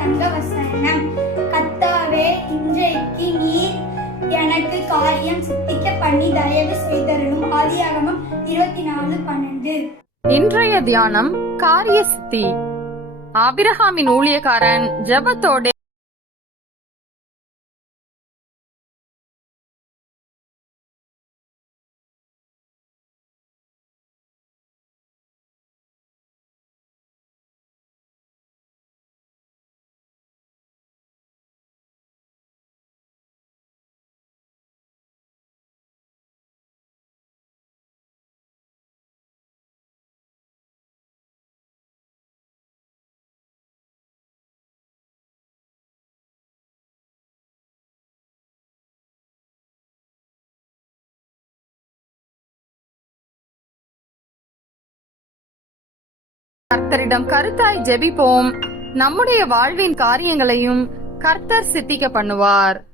தங்க வசனம். கர்த்தாவே, இன்றைக்கு நீர் எனக்கு காரியம் சித்திக்க பண்ணி தயவு செய்தருளும். ஆதியாகமம் 24:12. இன்றைய தியானம் காரிய சித்தி. ஆபிரகாமின் ஊழியக்காரன் ஜெபத்தோட கர்த்தரிடம் கருத்தாய் ஜெபிப்போம். நம்முடைய வாழ்வின் காரியங்களையும் கர்த்தர் சித்திக்க பண்ணுவார்.